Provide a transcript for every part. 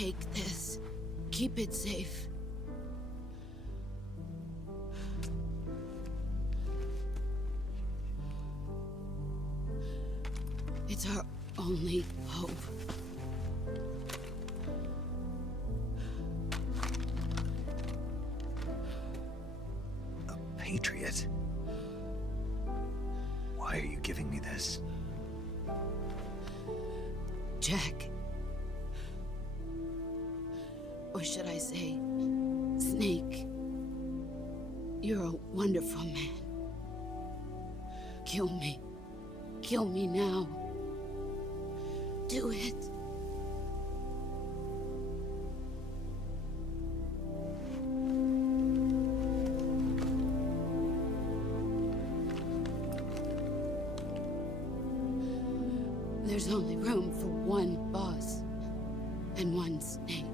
Take this. Keep it safe. It's our only hope. A patriot? Why are you giving me this? Jack. Or should I say, Snake. You're a wonderful man. Kill me. Kill me now. Do it. There's only room for one boss and one Snake.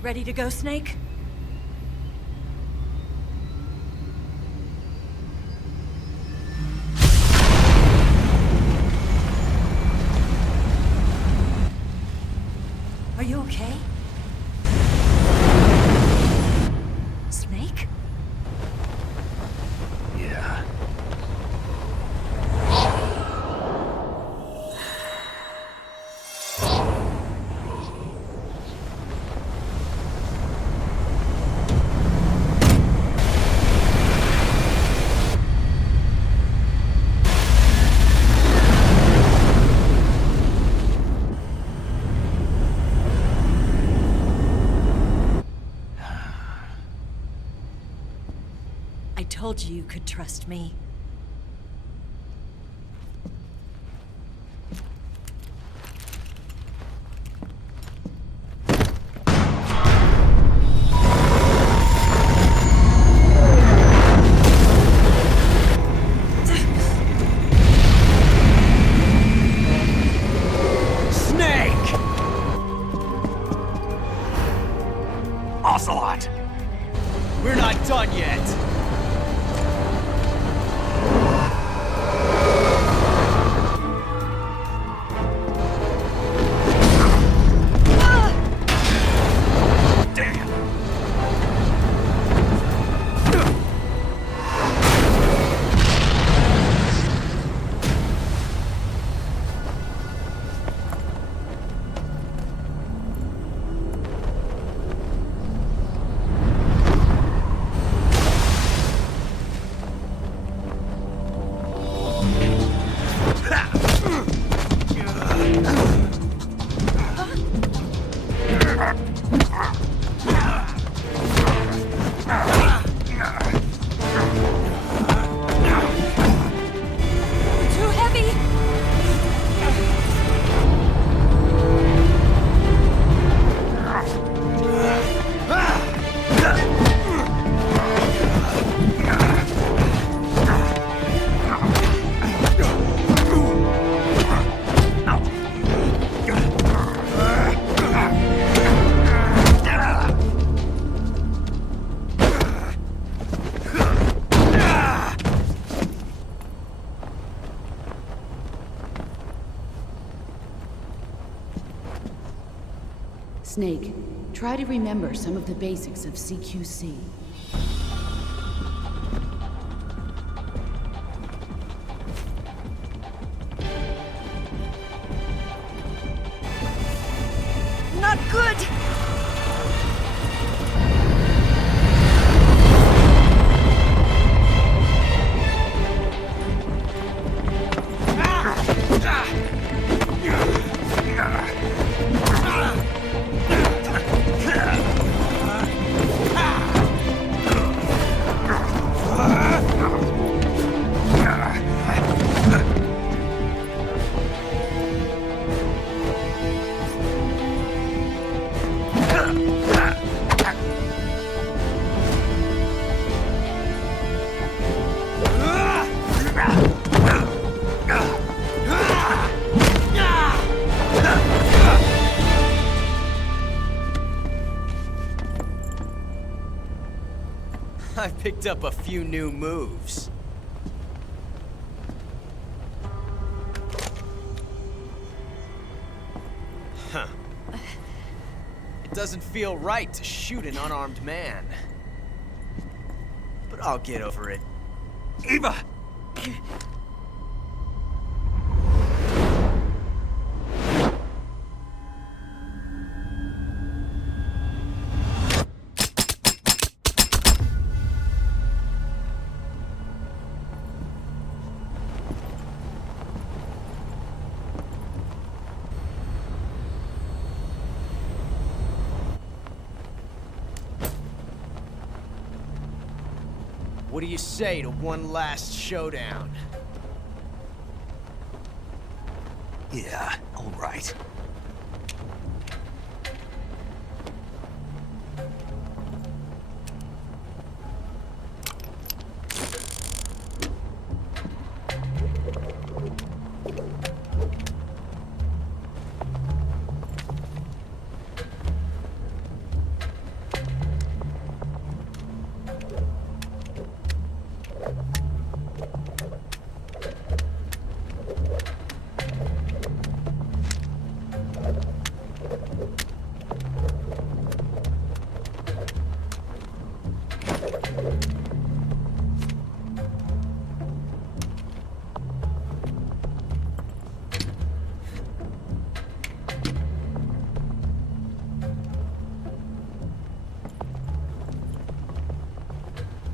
Ready to go, Snake? Are you okay? Snake? Yeah. I told you you could trust me. Ocelot! We're not done yet! Snake, try to remember some of the basics of CQC. Not good! I've picked up a few new moves. Huh. It doesn't feel right to shoot an unarmed man. But I'll get over it. Eva! What do you say to one last showdown? Yeah, all right.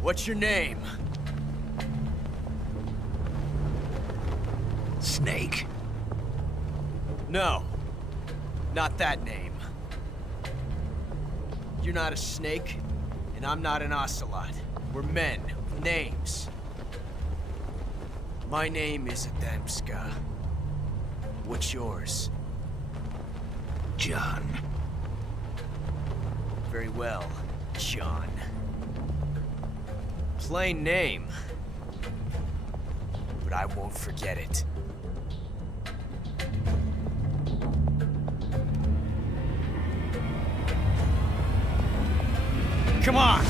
What's your name? Snake. No, not that name. You're not a snake, and I'm not an Ocelot. We're men with names. My name is Adamska. What's yours? John. Very well, John. Plain name. But I won't forget it. Come on!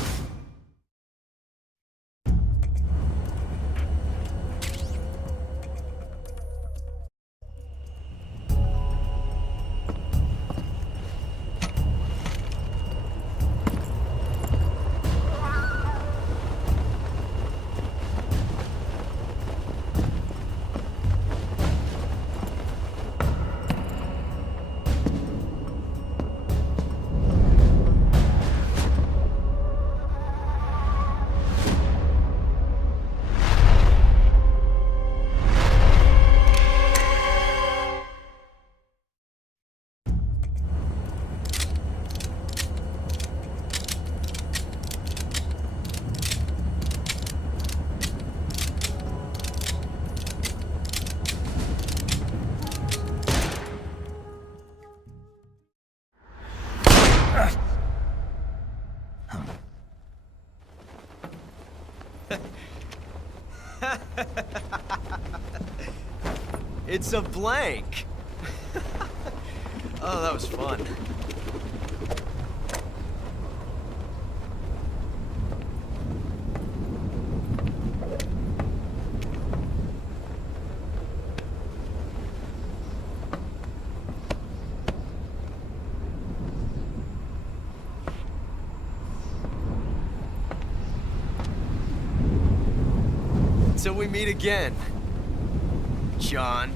It's a blank! Oh, that was fun. Till we meet again, John.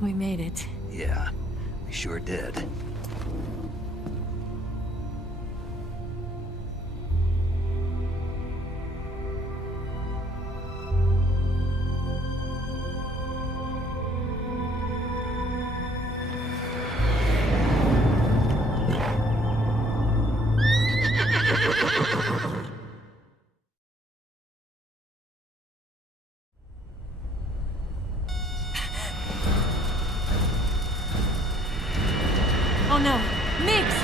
We made it. Yeah, we sure did. Oh no, Migs!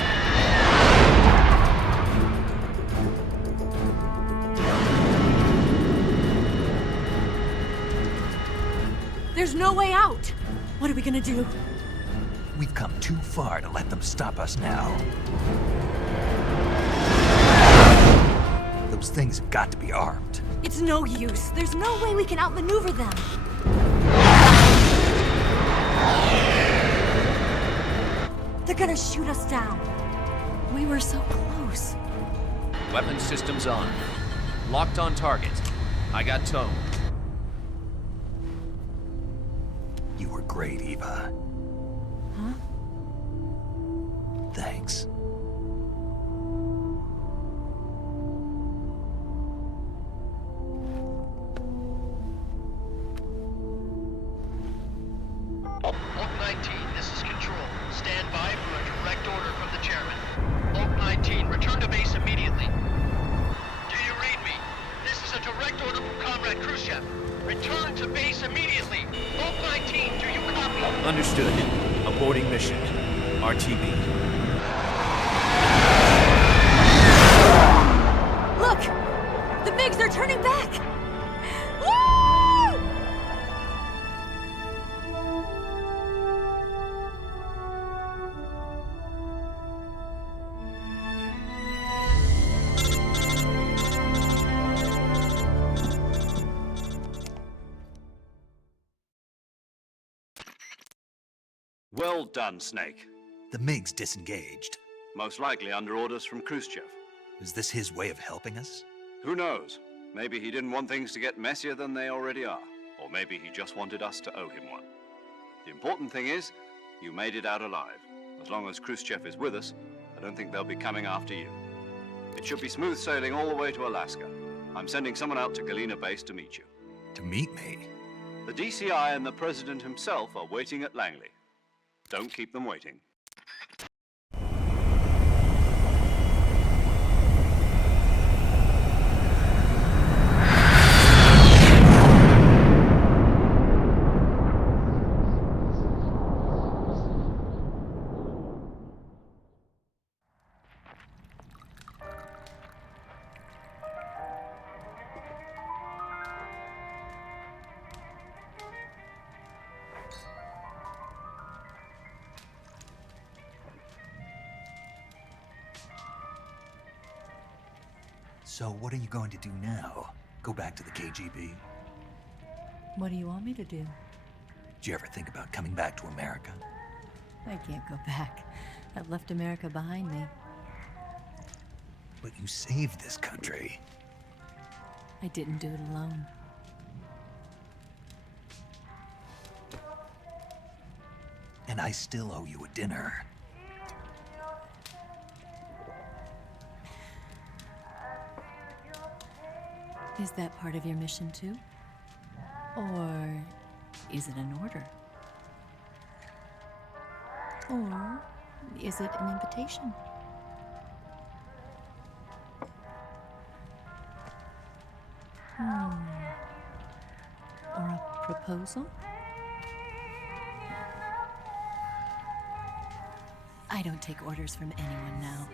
There's no way out! What are we gonna do? We've come too far to let them stop us now. Those things have got to be armed. It's no use. There's no way we can outmaneuver them. They're gonna shoot us down. We were so close. Weapon systems on. Locked on target. I got towed. You were great, Eva. Huh? Thanks. Oak 19, this is Control. Stand by for a direct order from the chairman. Oak 19, return to base immediately. Do you read me? This is a direct order from Comrade Khrushchev. Return to base immediately. Oak 19, do you copy? Understood. Aborting mission. RTB. Look! The MiGs are turning back! Well done, Snake. The MiG's disengaged. Most likely under orders from Khrushchev. Is this his way of helping us? Who knows? Maybe he didn't want things to get messier than they already are. Or maybe he just wanted us to owe him one. The important thing is, you made it out alive. As long as Khrushchev is with us, I don't think they'll be coming after you. It should be smooth sailing all the way to Alaska. I'm sending someone out to Galena Base to meet you. To meet me? The DCI and the President himself are waiting at Langley. Don't keep them waiting. So what are you going to do now? Go back to the KGB? What do you want me to do? Did you ever think about coming back to America? I can't go back. I've left America behind me. But you saved this country. I didn't do it alone. And I still owe you a dinner. Is that part of your mission too? Or is it an order? Or is it an invitation? Or a proposal? I don't take orders from anyone now.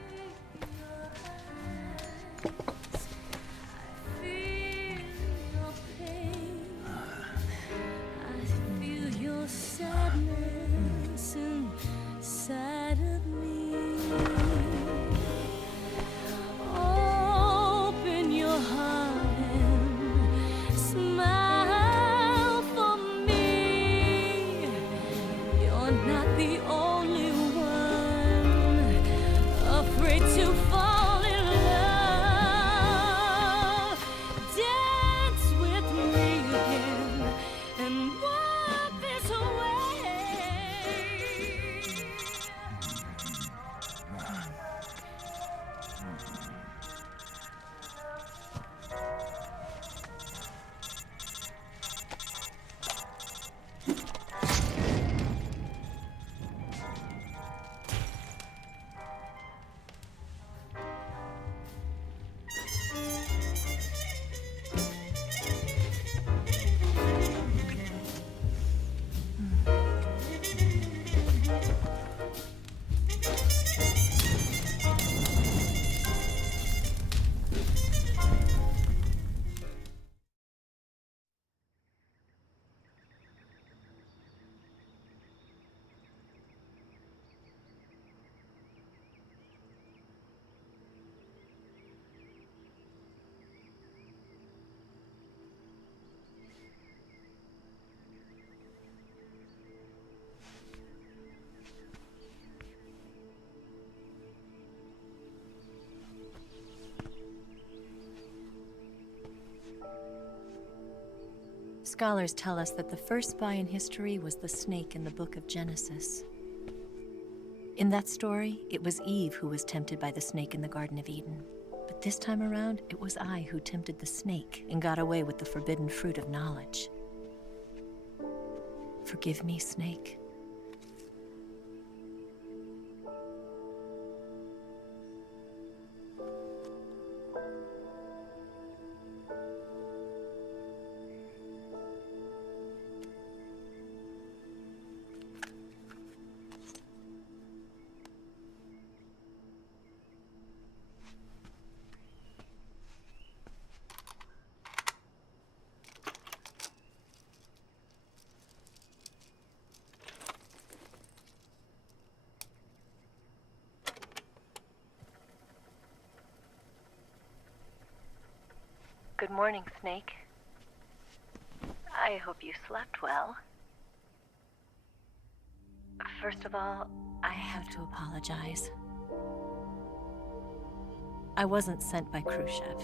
Scholars tell us that the first spy in history was the snake in the book of Genesis. In that story, it was Eve who was tempted by the snake in the Garden of Eden. But this time around, it was I who tempted the snake and got away with the forbidden fruit of knowledge. Forgive me, Snake. Good morning, Snake. I hope you slept well. First of all, I have to apologize. I wasn't sent by Khrushchev.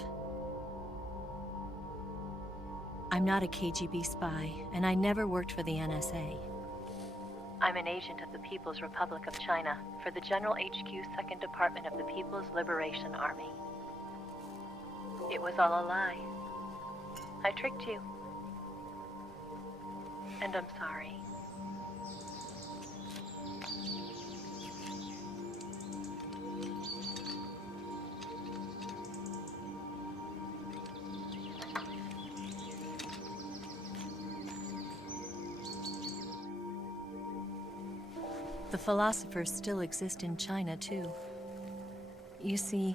I'm not a KGB spy, and I never worked for the NSA. I'm an agent of the People's Republic of China for the General HQ 2nd Department of the People's Liberation Army. It was all a lie. I tricked you. And I'm sorry. The philosophers still exist in China, too. You see,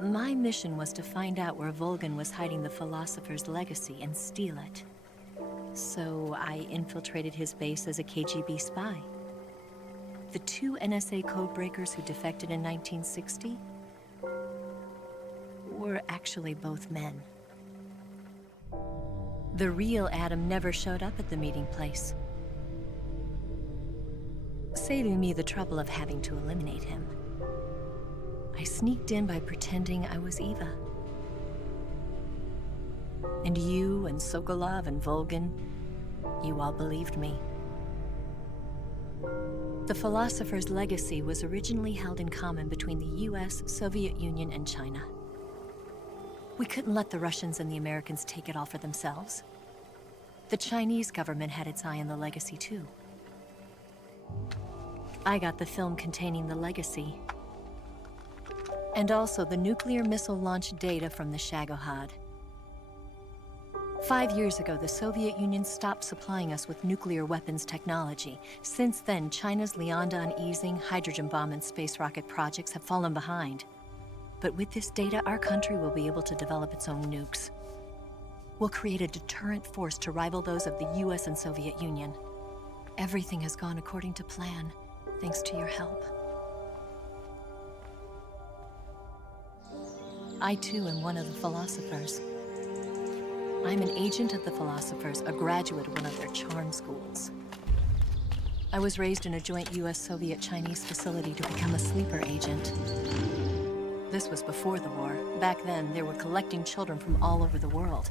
my mission was to find out where Volgin was hiding the philosopher's legacy and steal it. So I infiltrated his base as a KGB spy. The 2 NSA codebreakers who defected in 1960 were actually both men. The real Adam never showed up at the meeting place, saving me the trouble of having to eliminate him. I sneaked in by pretending I was Eva. And you and Sokolov and Volgin, you all believed me. The philosopher's legacy was originally held in common between the US, Soviet Union, and China. We couldn't let the Russians and the Americans take it all for themselves. The Chinese government had its eye on the legacy, too. I got the film containing the legacy, and also the nuclear missile launch data from the Shagohod. 5 years ago, the Soviet Union stopped supplying us with nuclear weapons technology. Since then, China's Liaodong easing, hydrogen bomb, and space rocket projects have fallen behind. But with this data, our country will be able to develop its own nukes. We'll create a deterrent force to rival those of the US and Soviet Union. Everything has gone according to plan, thanks to your help. I too am one of the philosophers. I'm an agent of the philosophers, a graduate of one of their charm schools. I was raised in a joint US-Soviet-Chinese facility to become a sleeper agent. This was before the war. Back then, they were collecting children from all over the world.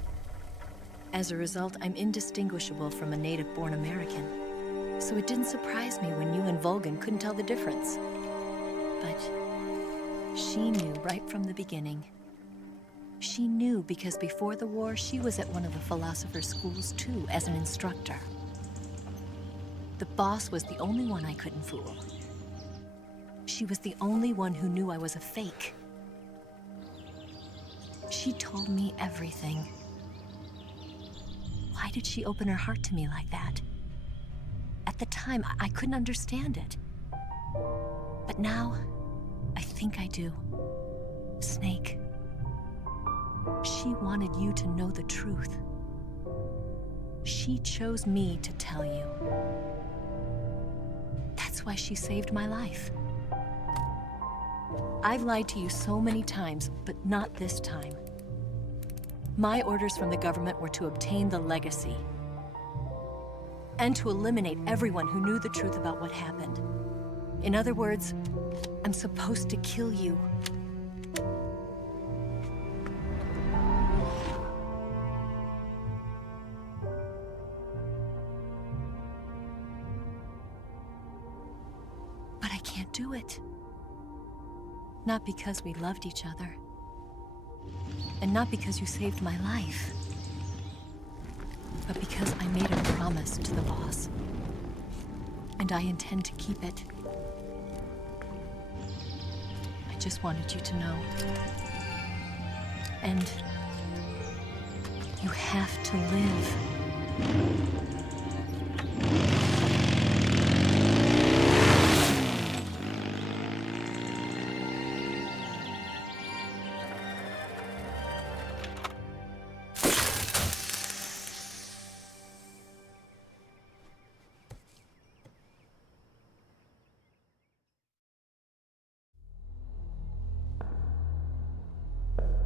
As a result, I'm indistinguishable from a native-born American. So it didn't surprise me when you and Volgin couldn't tell the difference. But she knew right from the beginning. She knew because before the war, she was at one of the philosopher's schools too, as an instructor. The boss was the only one I couldn't fool. She was the only one who knew I was a fake. She told me everything. Why did she open her heart to me like that? At the time, I couldn't understand it. But now, I think I do. Snake. She wanted you to know the truth. She chose me to tell you. That's why she saved my life. I've lied to you so many times, but not this time. My orders from the government were to obtain the legacy and to eliminate everyone who knew the truth about what happened. In other words, I'm supposed to kill you. But I can't do it. Not because we loved each other. And not because you saved my life. But because I made a promise to the boss. And I intend to keep it. I just wanted you to know. And you have to live.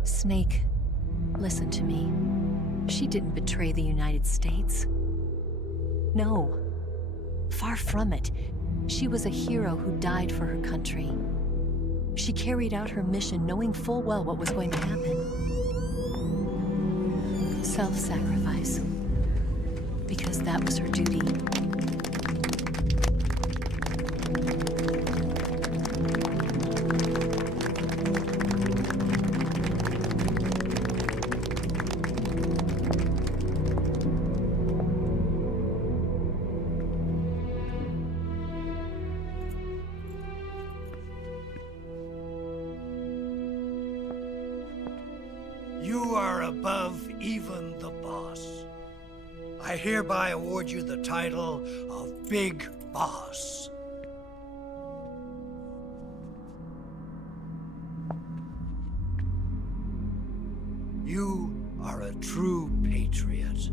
Snake, listen to me. She didn't betray the United States. No, far from it. She was a hero who died for her country. She carried out her mission knowing full well what was going to happen. Self-sacrifice. Because that was her duty. You are above even the boss. I hereby award you the title of Big Boss. You are a true patriot.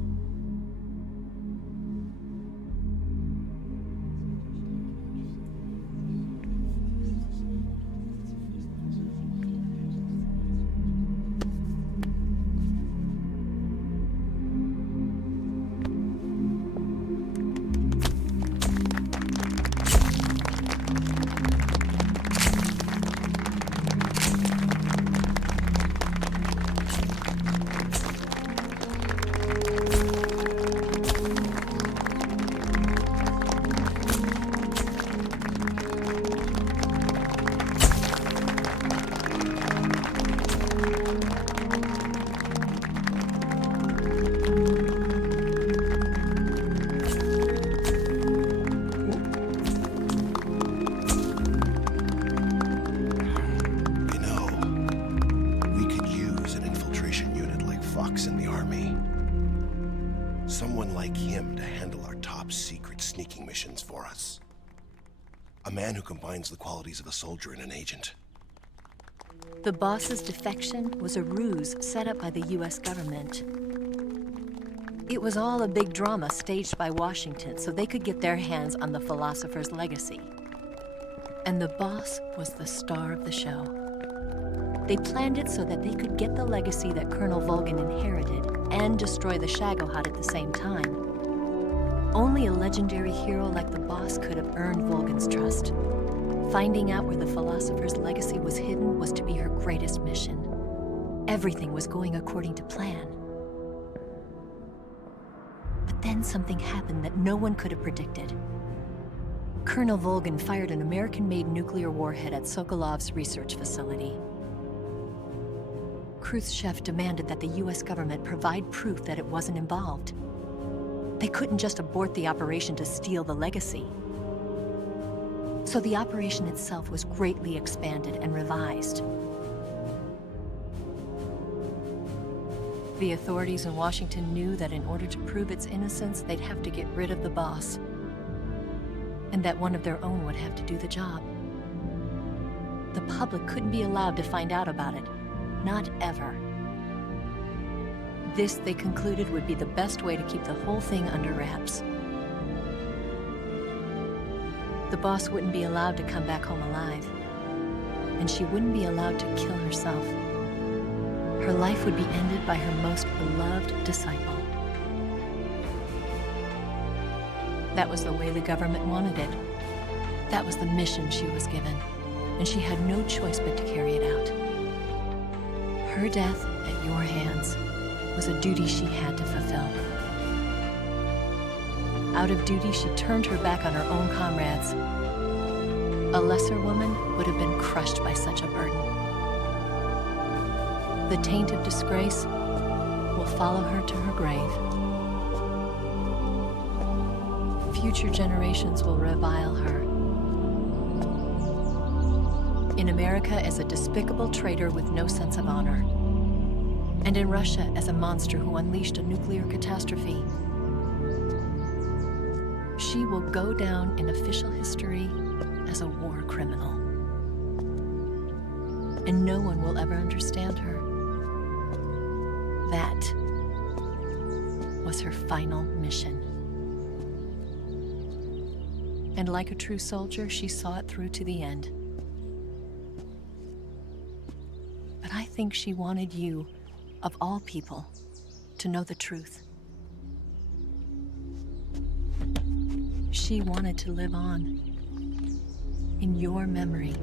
Someone like him to handle our top secret sneaking missions for us. A man who combines the qualities of a soldier and an agent. The boss's defection was a ruse set up by the US government. It was all a big drama staged by Washington so they could get their hands on the philosopher's legacy. And the boss was the star of the show. They planned it so that they could get the legacy that Colonel Volgin inherited and destroy the Shagohod at the same time. Only a legendary hero like the boss could have earned Volgin's trust. Finding out where the philosopher's legacy was hidden was to be her greatest mission. Everything was going according to plan. But then something happened that no one could have predicted. Colonel Volgin fired an American-made nuclear warhead at Sokolov's research facility. Khrushchev demanded that the US government provide proof that it wasn't involved. They couldn't just abort the operation to steal the legacy. So the operation itself was greatly expanded and revised. The authorities in Washington knew that in order to prove its innocence, they'd have to get rid of the boss, and that one of their own would have to do the job. The public couldn't be allowed to find out about it. Not ever. This, they concluded, would be the best way to keep the whole thing under wraps. The boss wouldn't be allowed to come back home alive, and she wouldn't be allowed to kill herself. Her life would be ended by her most beloved disciple. That was the way the government wanted it. That was the mission she was given, and she had no choice but to carry it out. Her death at your hands was a duty she had to fulfill. Out of duty, she turned her back on her own comrades. A lesser woman would have been crushed by such a burden. The taint of disgrace will follow her to her grave. Future generations will revile her. In America as a despicable traitor with no sense of honor. And in Russia as a monster who unleashed a nuclear catastrophe. She will go down in official history as a war criminal. And no one will ever understand her. That was her final mission. And like a true soldier, she saw it through to the end. But I think she wanted you, of all people, to know the truth. She wanted to live on. in your memory.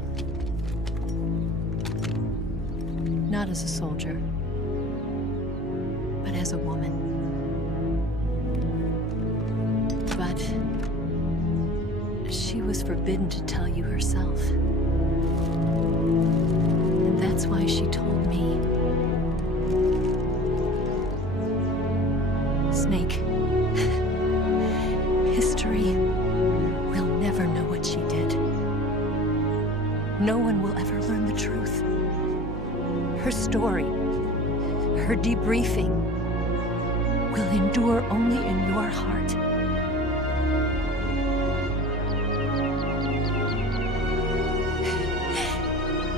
Not as a soldier, but as a woman. But she was forbidden to tell you herself. And that's why she told me. Snake, history will never know what she did. No one will ever learn the truth. Her story, her debriefing, will endure only in your heart.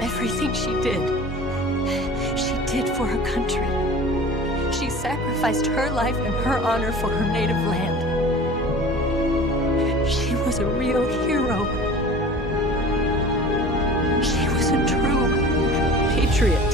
Everything she did for her country. She sacrificed her life and her honor for her native land. She was a real hero. She was a true patriot.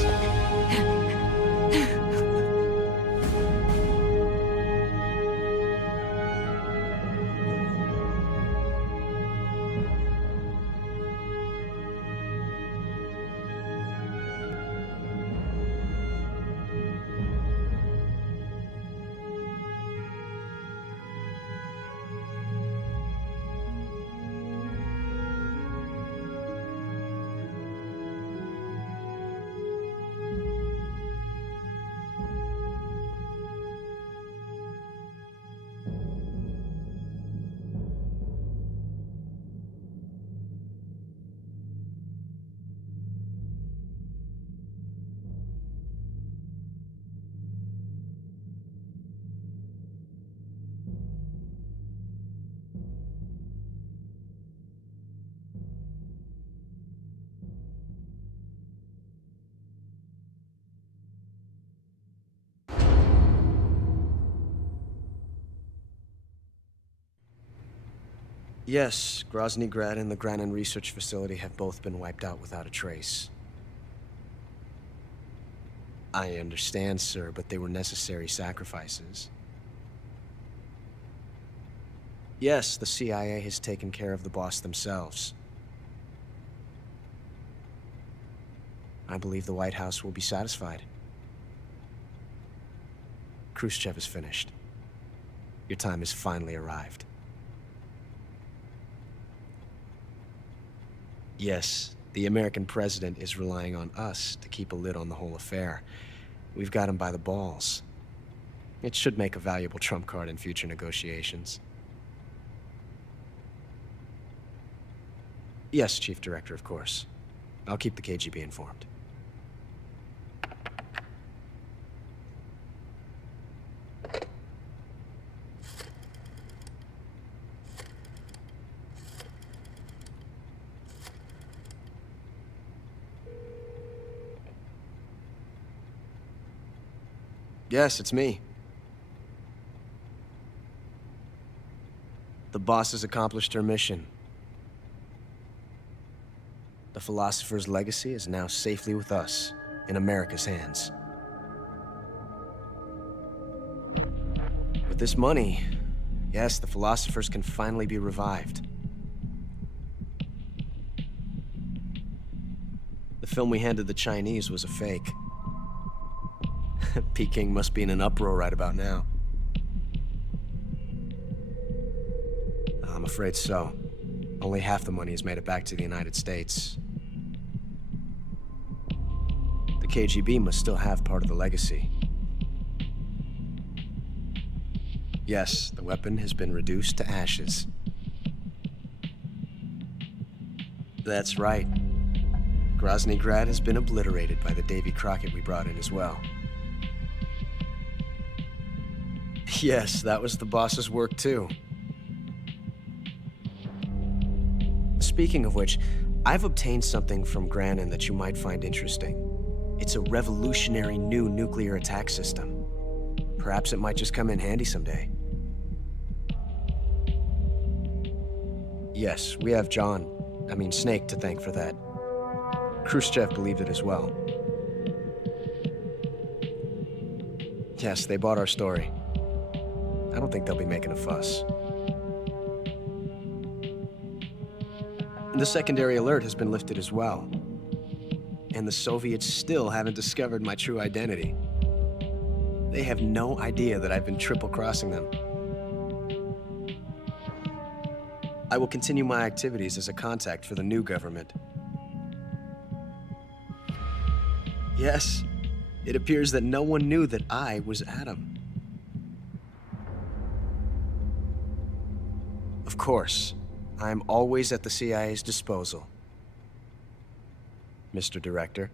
Yes, Grozny Grad and the Granin Research Facility have both been wiped out without a trace. I understand, sir, but they were necessary sacrifices. Yes, the CIA has taken care of the boss themselves. I believe the White House will be satisfied. Khrushchev is finished. Your time has finally arrived. Yes, the American president is relying on us to keep a lid on the whole affair. We've got him by the balls. It should make a valuable trump card in future negotiations. Yes, Chief Director, of course. I'll keep the KGB informed. Yes, it's me. The boss has accomplished her mission. The philosopher's legacy is now safely with us, in America's hands. With this money, yes, the philosophers can finally be revived. The film we handed the Chinese was a fake. Peking must be in an uproar right about now. I'm afraid so. Only half the money has made it back to the United States. The KGB must still have part of the legacy. Yes, the weapon has been reduced to ashes. That's right. Grozny Grad has been obliterated by the Davy Crockett we brought in as well. Yes, that was the boss's work too. Speaking of which, I've obtained something from Granin that you might find interesting. It's a revolutionary new nuclear attack system. Perhaps it might just come in handy someday. Yes, we have Snake to thank for that. Khrushchev believed it as well. Yes, they bought our story. I don't think they'll be making a fuss. The secondary alert has been lifted as well. And the Soviets still haven't discovered my true identity. They have no idea that I've been triple-crossing them. I will continue my activities as a contact for the new government. Yes, it appears that no one knew that I was Adam. Of course, I am always at the CIA's disposal, Mr. Director.